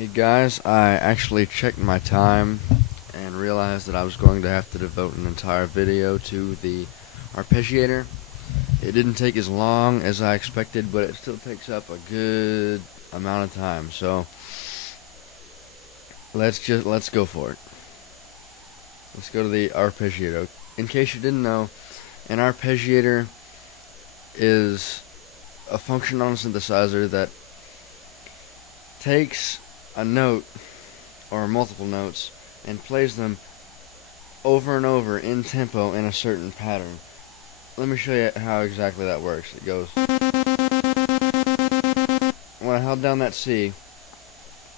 Hey guys, I actually checked my time and realized that I was going to have to devote an entire video to the arpeggiator. It didn't take as long as I expected, but it still takes up a good amount of time. So let's go for it. Let's go to the arpeggiator. In case you didn't know, an arpeggiator is a function on a synthesizer that takes a note or multiple notes and plays them over and over in tempo in a certain pattern. Let me show you how exactly that works. It goes, when I held down that C,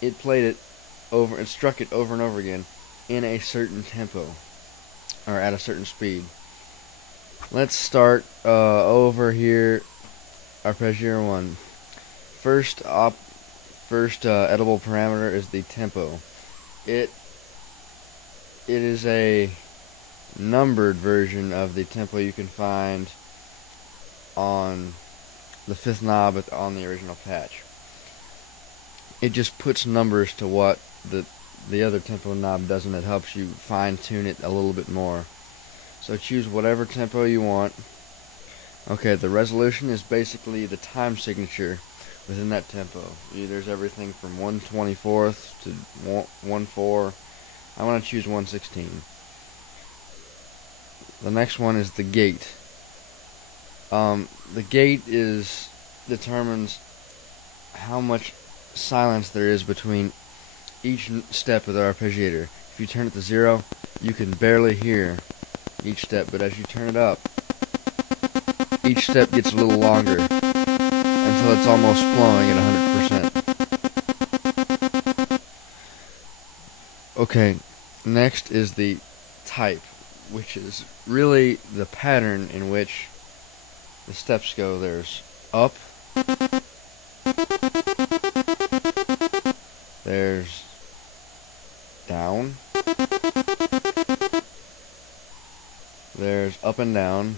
it played it over and struck it over and over again in a certain tempo or at a certain speed. Let's start over here. Arpeggiator 1. First edible parameter is the tempo. It is a numbered version of the tempo you can find on the 5th knob on the original patch. It just puts numbers to what the other tempo knob does, and it helps you fine tune it a little bit more. So choose whatever tempo you want. Okay, the resolution is basically the time signature within that tempo. There's everything from 1/24 to 1/4. I want to choose 1/16. The next one is the gate. The gate determines how much silence there is between each step of the arpeggiator. If you turn it to 0, you can barely hear each step, but as you turn it up, each step gets a little longer until it's almost flowing at 100%. Okay, next is the type, which is really the pattern in which the steps go. There's up, there's down, there's up and down,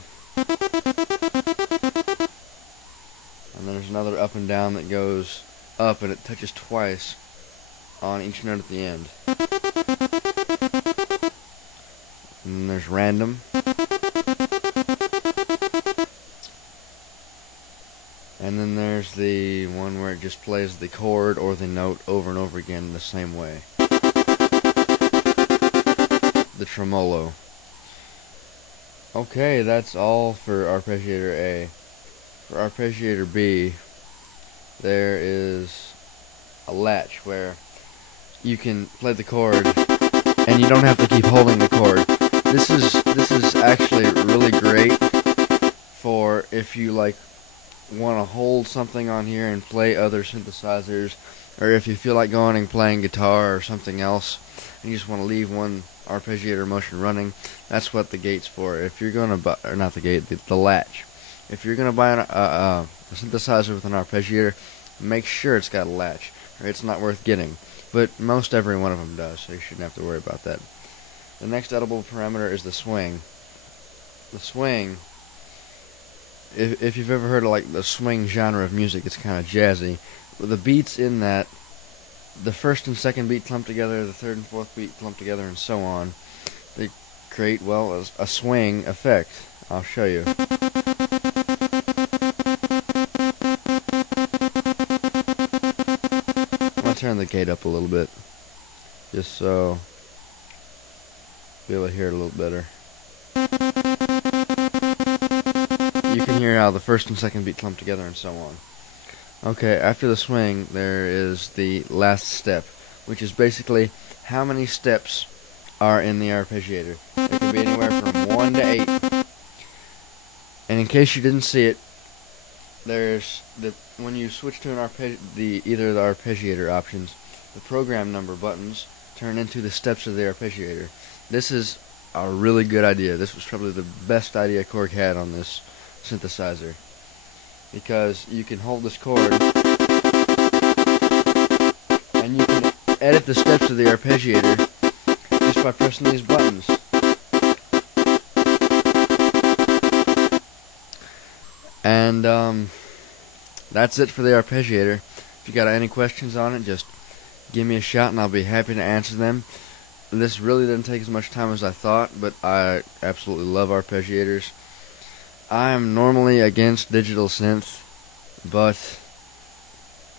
and there's another up and down that goes up and it touches twice on each note at the end. And there's random. And then there's the one where it just plays the chord or the note over and over again the same way. The tremolo. Okay, that's all for arpeggiator A. For arpeggiator B, there is a latch where you can play the chord and you don't have to keep holding the chord. This is actually really great for if you want to hold something on here and play other synthesizers, or if you feel like going and playing guitar or something else and you just want to leave one arpeggiator motion running. That's what the gate's for. If you're going to buy, or not the gate, the latch. If you're going to buy a synthesizer with an arpeggiator, make sure it's got a latch, or it's not worth getting. But most every one of them does, so you shouldn't have to worry about that. The next edible parameter is the swing. The swing, if you've ever heard of the swing genre of music, it's kind of jazzy. The beats in that, the first and second beat clumped together, the third and fourth beat clumped together, and so on. They create, well, a swing effect. I'll show you. I'm going to turn the gate up a little bit, just so you'll be able to hear it a little better. You can hear how the first and second beat clump together and so on. Okay, after the swing, there is the last step, which is basically how many steps are in the arpeggiator. It can be anywhere from 1 to 8. And in case you didn't see it, there's when you switch to either of the arpeggiator options, the program number buttons turn into the steps of the arpeggiator. This is a really good idea. This was probably the best idea Korg had on this synthesizer, because you can hold this chord and you can edit the steps of the arpeggiator just by pressing these buttons. And that's it for the arpeggiator. If you got any questions on it, just give me a shout and I'll be happy to answer them. This really didn't take as much time as I thought, but I absolutely love arpeggiators. I am normally against digital synth, but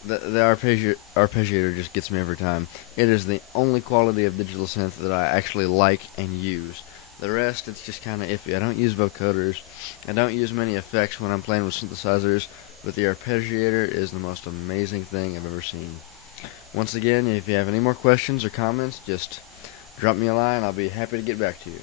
the arpeggiator just gets me every time. It is the only quality of digital synth that I actually like and use. The rest, it's just kind of iffy. I don't use vocoders. I don't use many effects when I'm playing with synthesizers, but the arpeggiator is the most amazing thing I've ever seen. Once again, if you have any more questions or comments, just drop me a line. I'll be happy to get back to you.